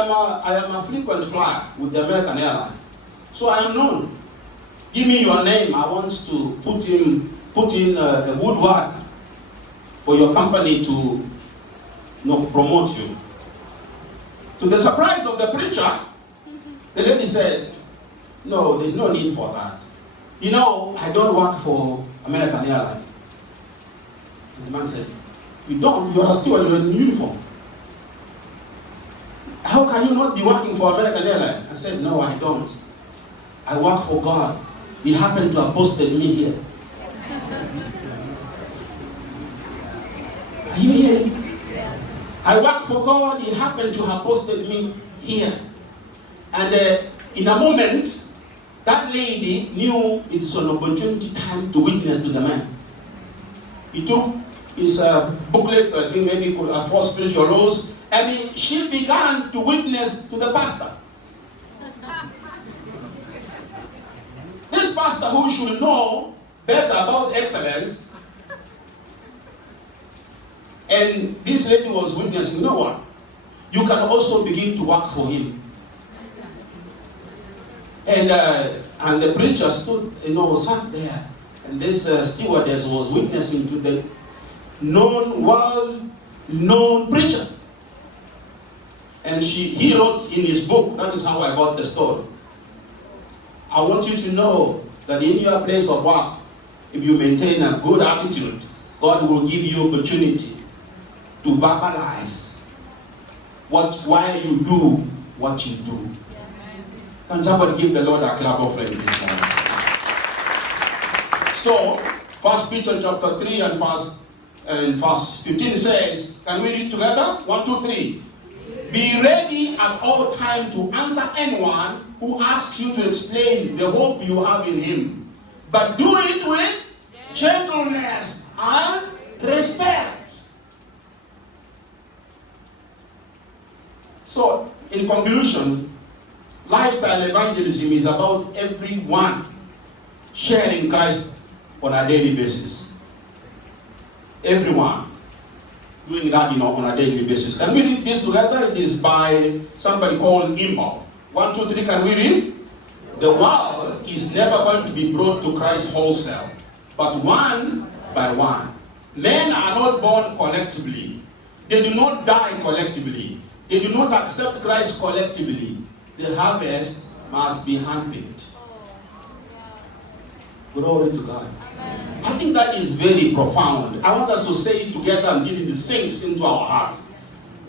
am a frequent flyer with the American Airlines. So I am known. Give me your name. I want to put in a good word for your company to promote you. To the surprise of the preacher, the lady said, no, there's no need for that. You know, I don't work for American Airlines. And the man said, you don't? You are still in uniform. How can you not be working for American Airlines? I said, no, I don't. I work for God. He happened to have posted me here. Are you hearing? I work for God. He happened to have posted me here. And in a moment, that lady knew it is an opportunity time to witness to the man. He took his booklet, I think maybe for spiritual laws, and she began to witness to the pastor. This pastor who should know better about excellence, and this lady was witnessing, you know what? You can also begin to work for him. And the preacher stood, sat there, and this stewardess was witnessing to the world-known preacher. And he wrote in his book, that is how I got the story. I want you to know that in your place of work, if you maintain a good attitude, God will give you opportunity to verbalize why you do what you do. Can somebody give the Lord a clap of praise this morning? So, 1 Peter chapter 3 and verse 15 says, can we read together? 1, 2, 3. Be ready at all times to answer anyone who asks you to explain the hope you have in him. But do it with gentleness and respect. So, in conclusion, lifestyle evangelism is about everyone sharing Christ on a daily basis. Everyone doing that, on a daily basis. Can we read this together? It is by somebody called Imbal. 1, 2, 3, can we read? The world is never going to be brought to Christ wholesale, but one by one. Men are not born collectively. They do not die collectively. They do not accept Christ collectively. The harvest must be handpicked. Glory to God. I think that is very profound. I want us to say it together until it sinks into our hearts.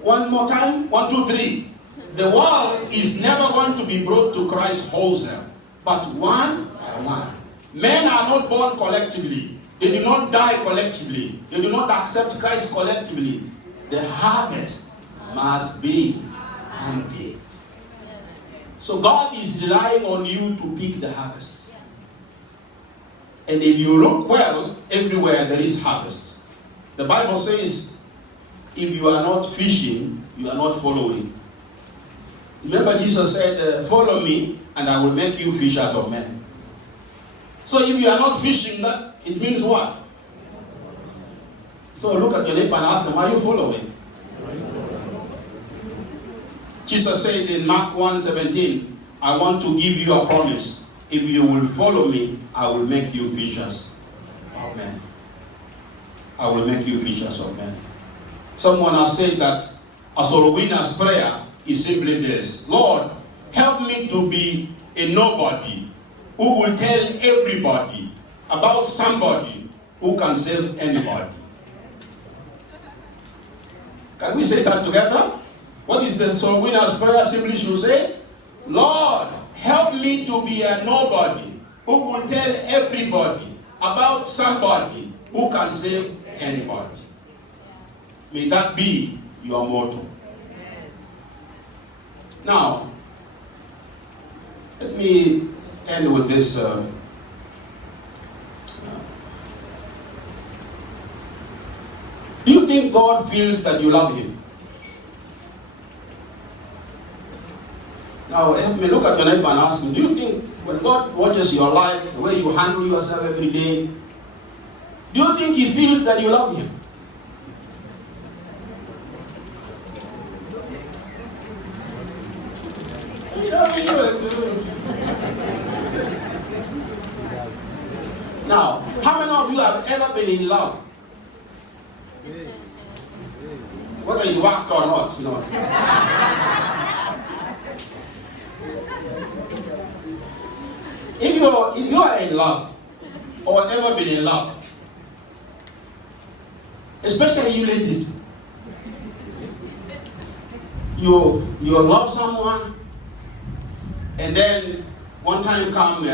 One more time. 1, 2, 3. The world is never going to be brought to Christ wholesale, but one by one. Men are not born collectively. They do not die collectively. They do not accept Christ collectively. The harvest must be handpicked. So God is relying on you to pick the harvest. And if you look well, everywhere there is harvest. The Bible says, if you are not fishing, you are not following. Remember Jesus said, follow me and I will make you fishers of men. So if you are not fishing, it means what? So look at your neighbor and ask them, are you following? Jesus said in Mark 1:17, I want to give you a promise. If you will follow me, I will make you fishers of men. I will make you fishers of men. Someone has said that a soul winner's prayer is simply this: Lord, help me to be a nobody who will tell everybody about somebody who can save anybody. Can we say that together? What is the soul winner's prayer? Simply should say, Lord, help me to be a nobody who will tell everybody about somebody who can save anybody. May that be your motto. Now, let me end with this. Do you think God feels that you love Him? Now, help me look at your neighbor and ask him, do you think when God watches your life, the way you handle yourself every day, do you think He feels that you love Him? Now, how many of you have ever been in love? Whether it worked or not, you know. If you are in love, or ever been in love, especially you ladies, you love someone, and then one time come,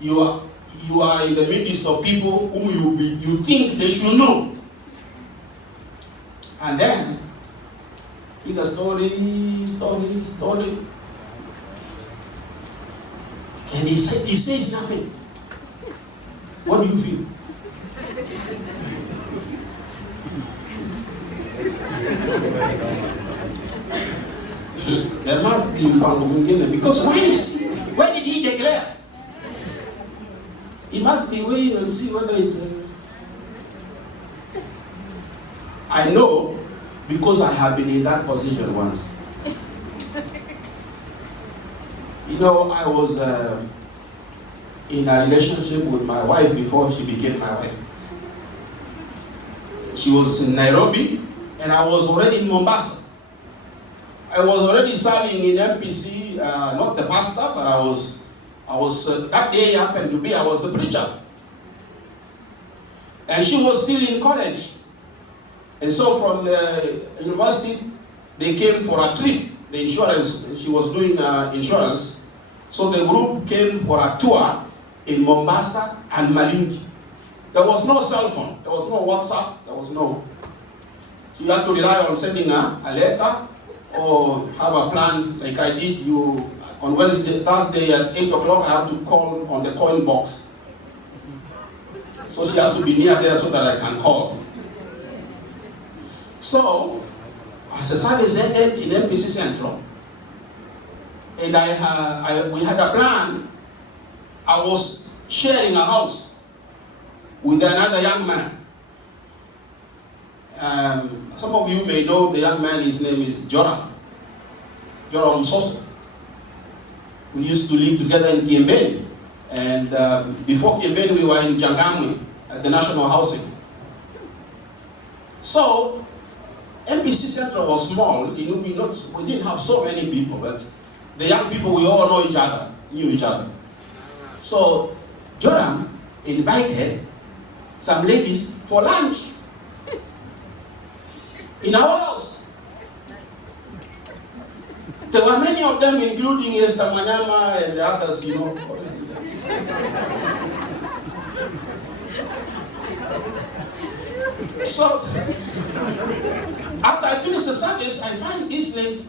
you are in the midst of people whom you think they should know, and then you the story. And he says nothing. What do you feel? There must be one because where did he declare? He must be waiting and see whether it. I know because I have been in that position once. You know, I was in a relationship with my wife before she became my wife. She was in Nairobi, and I was already in Mombasa. I was already serving in MPC, not the pastor, but I was that day happened to be, I was the preacher. And she was still in college. And so from the university, they came for a trip, the insurance, she was doing insurance. So the group came for a tour in Mombasa and Malindi. There was no cell phone, there was no WhatsApp, there was no. So you had to rely on sending a letter or have a plan like I did. On Thursday at 8 o'clock, I have to call on the coin box. So she has to be near there so that I can call. So, as the service ended in MPC Central, and we had a plan. I was sharing a house with another young man. Some of you may know the young man, his name is Joram Soso. We used to live together in Kiembeni. And before Kiembeni, we were in Jangamwe at the National Housing. So, MPC Central was small. We didn't have so many people, but the young people, we all knew each other. So, Joram invited some ladies for lunch in our house. There were many of them, including Esther Manyama and the others, you know. So, after I finished the service, I found this lady.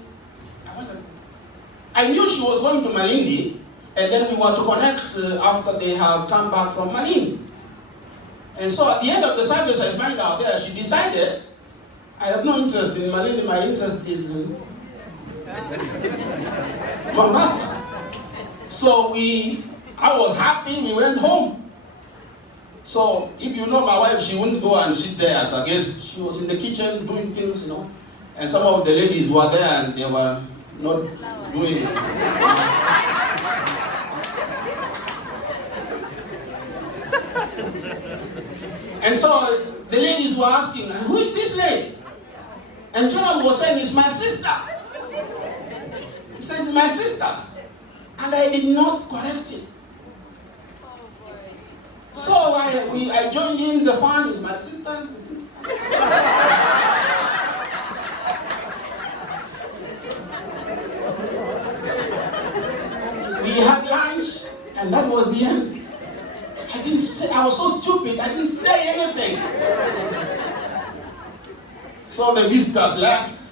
I knew she was going to Malindi, and then we were to connect after they have come back from Malindi. And so at the end of the service, I find out there, she decided, I have no interest in Malindi, my interest is in Mombasa. So I was happy, we went home. So if you know my wife, she wouldn't go and sit there as a guest. She was in the kitchen doing things, you know. And some of the ladies were there and they were not doing it. And so the ladies were asking, who is this lady? And Joram was saying, it's my sister. He said, it's my sister. And I did not correct him. I joined in the fun with my sister. We had lunch, and that was the end. I was so stupid, I didn't say anything. So the visitors left,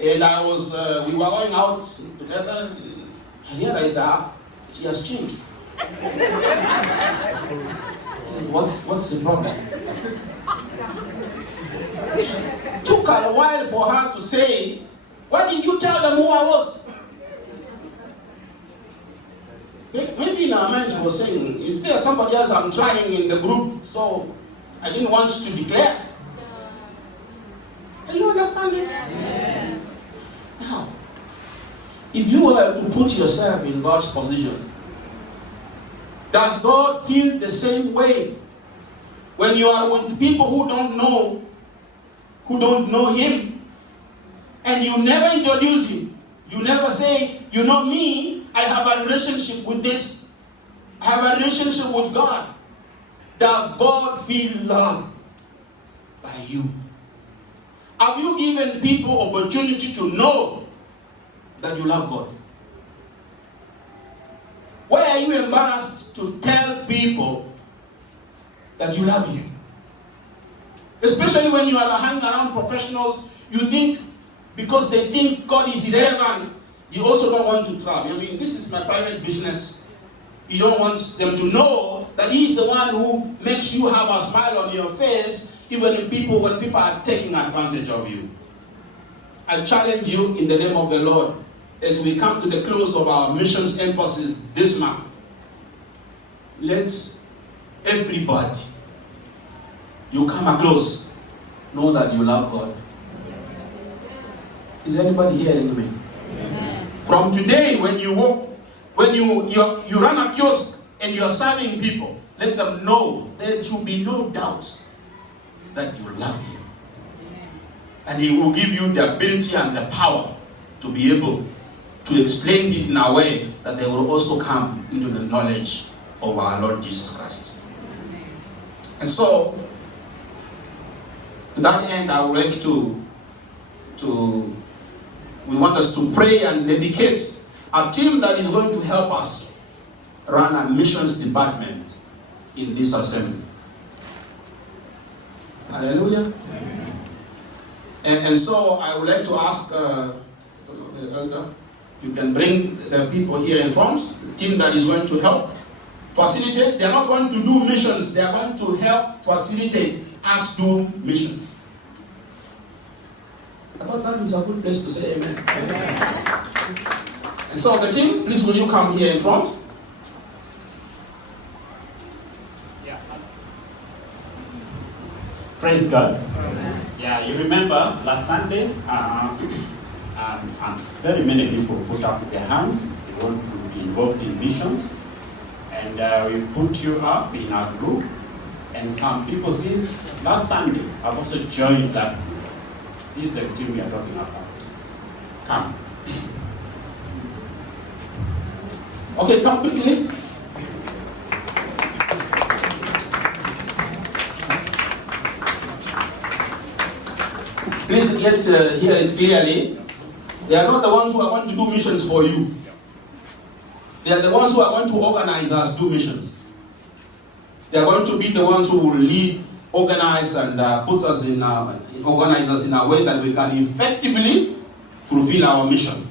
and we were going out together, and here she has changed. What's the problem? It took a while for her to say, why did you tell them who I was? Maybe in her mind she was saying, is there somebody else I'm trying in the group, so I didn't want to declare? Can you understand it? Yes. Now, if you were to put yourself in God's position, does God feel the same way when you are with people who don't know Him, and you never introduce Him? You never say, you know me, I have a relationship with this. I have a relationship with God. Does God feel loved by you? Have you given people opportunity to know that you love God? Why are you embarrassed to tell people that you love Him? Especially when you are hanging around professionals, you think because they think God is irrelevant, you also don't want to travel. I mean, this is my private business. You don't want them to know that He is the one who makes you have a smile on your face, even when people are taking advantage of you. I challenge you in the name of the Lord, as we come to the close of our missions emphasis this month, let everybody you come across know that you love God. Is anybody hearing me? From today, when you walk, when you run a kiosk and you're serving people, let them know there should be no doubt that you love Him. And He will give you the ability and the power to be able to explain it in a way that they will also come into the knowledge of our Lord Jesus Christ. And so, to that end, I would like we want us to pray and dedicate a team that is going to help us run a missions department in this assembly. Hallelujah. And so I would like to ask the elder, you can bring the people here in front, the team that is going to help facilitate. They are not going to do missions, they are going to help facilitate us do missions. I thought that was a good place to say amen. And so the team, please will you come here in front? Yeah. Praise God. Yeah, you remember last Sunday, very many people put up their hands. They want to be involved in missions. And we've put you up in our group. And some people since last Sunday have also joined that group. This is the team we are talking about. Come. Okay, come quickly. Please get hear it clearly. They are not the ones who are going to do missions for you. They are the ones who are going to organize us do missions. They are going to be the ones who will lead, organize, and put us organize us in a way that we can effectively fulfill our mission.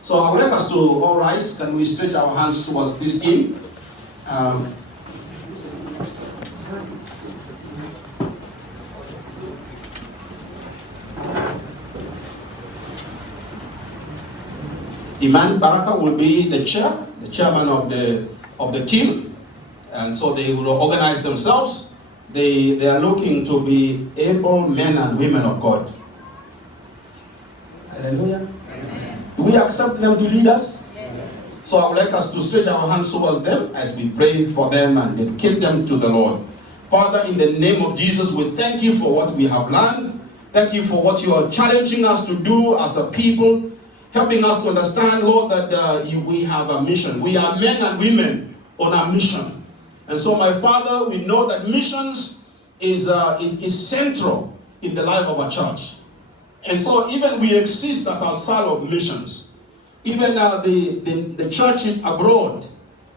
So I would like us to all rise. Can we stretch our hands towards this team? Iman Baraka will be the chairman of the team, and so they will organize themselves. They are looking to be able men and women of God. Hallelujah. Amen. Do we accept them to lead us? Yes. So I would like us to stretch our hands towards them as we pray for them and dedicate them to the Lord. Father, in the name of Jesus, we thank you for what we have learned. Thank you for what you are challenging us to do as a people, helping us to understand, Lord, that we have a mission. We are men and women on a mission. And so, my Father, we know that missions is central in the life of our church. And so, even we exist as a side of missions. Even the church abroad,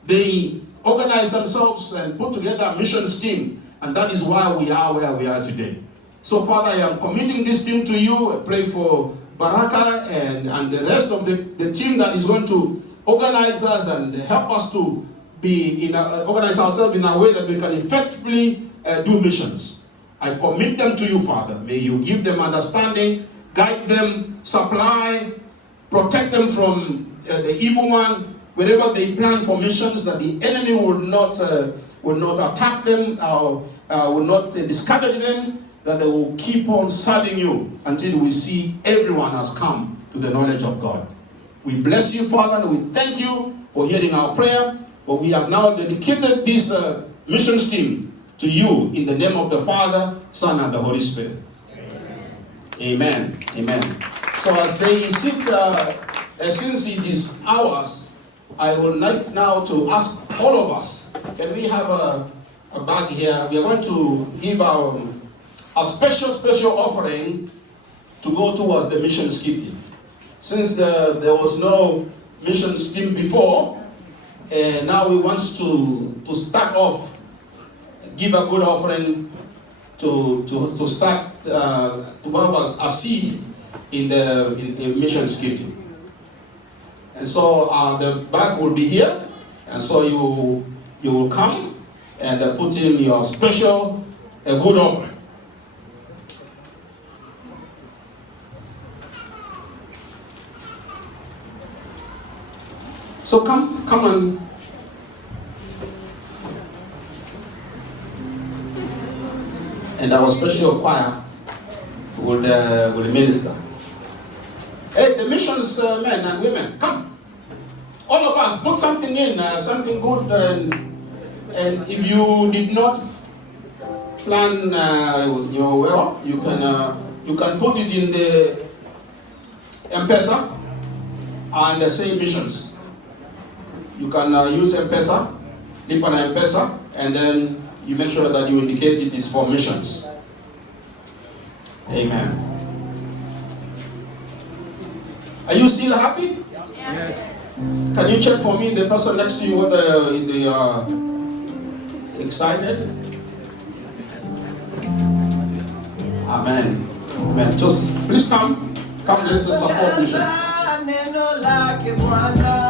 they organize themselves and put together a missions team. And that is why we are where we are today. So, Father, I am committing this team to you. I pray for Baraka and the rest of the team that is going to organize us and help us to be organize ourselves in a way that we can effectively do missions. I commit them to you, Father. May you give them understanding, guide them, supply, protect them from the evil one. Wherever they plan for missions, that the enemy will not attack them or will not discourage them, that they will keep on serving you until we see everyone has come to the knowledge of God. We bless you, Father, and we thank you for hearing our prayer. For we have now dedicated this missions team to you in the name of the Father, Son, and the Holy Spirit. Amen. Amen. So as they sit, since it is ours, I would like now to ask all of us, can we have a bag here? We are going to give a special offering to go towards the missions team. Since there was no missions team before, now we want to start off, give a good offering to start to have a seed in missions team. And so the bag will be here, and so you will come and put in your special good offering. So come and our special choir will minister. Hey, the missions men and women, come. All of us, put something in, something good, and if you did not plan your well, you can put it in the M-Pesa and say missions. You can use M-Pesa, dip on M-Pesa, and then you make sure that you indicate it is for missions. Amen. Are you still happy? Yes. Can you check for me the person next to you whether they are excited? Amen. Amen. Just please come. Let's support missions. Wanda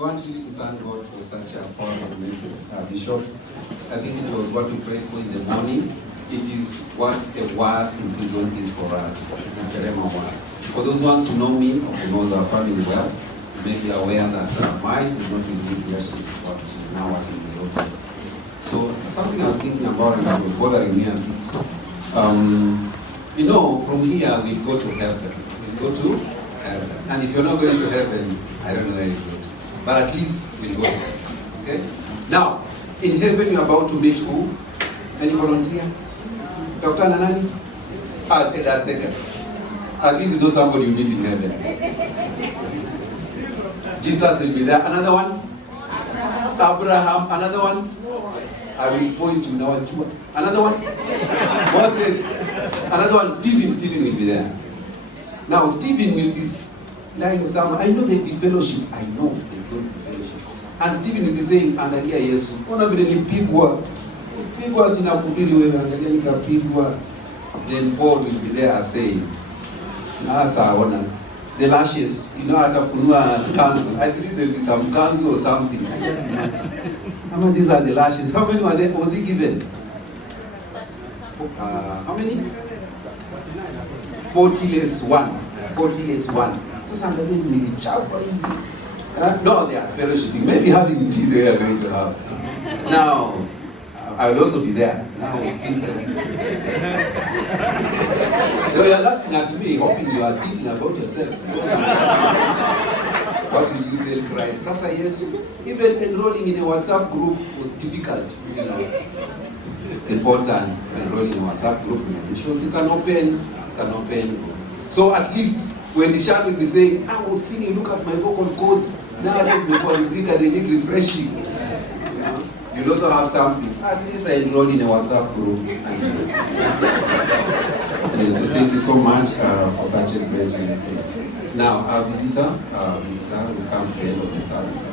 want really to thank God for such a powerful message, Bishop. I think it was what we prayed for in the morning. It is what a word in season is for us. It is the Rema word. For those ones who know me or who knows our family well, you may be aware that mine is not really good leadership, but she's now working in the hotel. So something I was thinking about and it was bothering me a bit. You know, from here we go to heaven. We go to heaven. And if you're not going to heaven, I don't know where you go to. But at least we'll go. Okay? Now, in heaven you're about to meet who? Any volunteer? Dr. Nanani? Okay, that's second. At least you know somebody you meet in heaven. Jesus will be there. Another one? Abraham. Another one? I will point to now. Another one? Moses. Another one? Stephen will be there. Now, Stephen will be lying somewhere. I know there will be fellowship. I know there will be fellowship. And Stephen will be saying, angalia Yesu. Ona vile nilipigwa. Pigwa tinakubiri wewe, angalia nikapigwa. Then Paul will be there saying, Nasa ona. The lashes, you know, atafunua council. I believe there will be some council or something. I just imagine. These are the lashes. How many were there? Was he given? How many? 40 less 1. 40 less 1. So somebody is in the chapel. No, they are fellowshipping. Maybe having tea they are going to have. Now, I will also be there. Now, so you are laughing at me, hoping you are thinking about yourself. What will you tell Christ? Sasa Yesu, even enrolling in a WhatsApp group was difficult. You know, it's important enrolling in a WhatsApp group because it's an open group. So at least when the child will be saying, I was singing, look at my vocal cords. Nowadays, they need refreshing. You know? You'll also have something. At least I enrolled in a WhatsApp group. Anyway, so thank you so much for such a great message. Now, our visitor will come to the end of the service.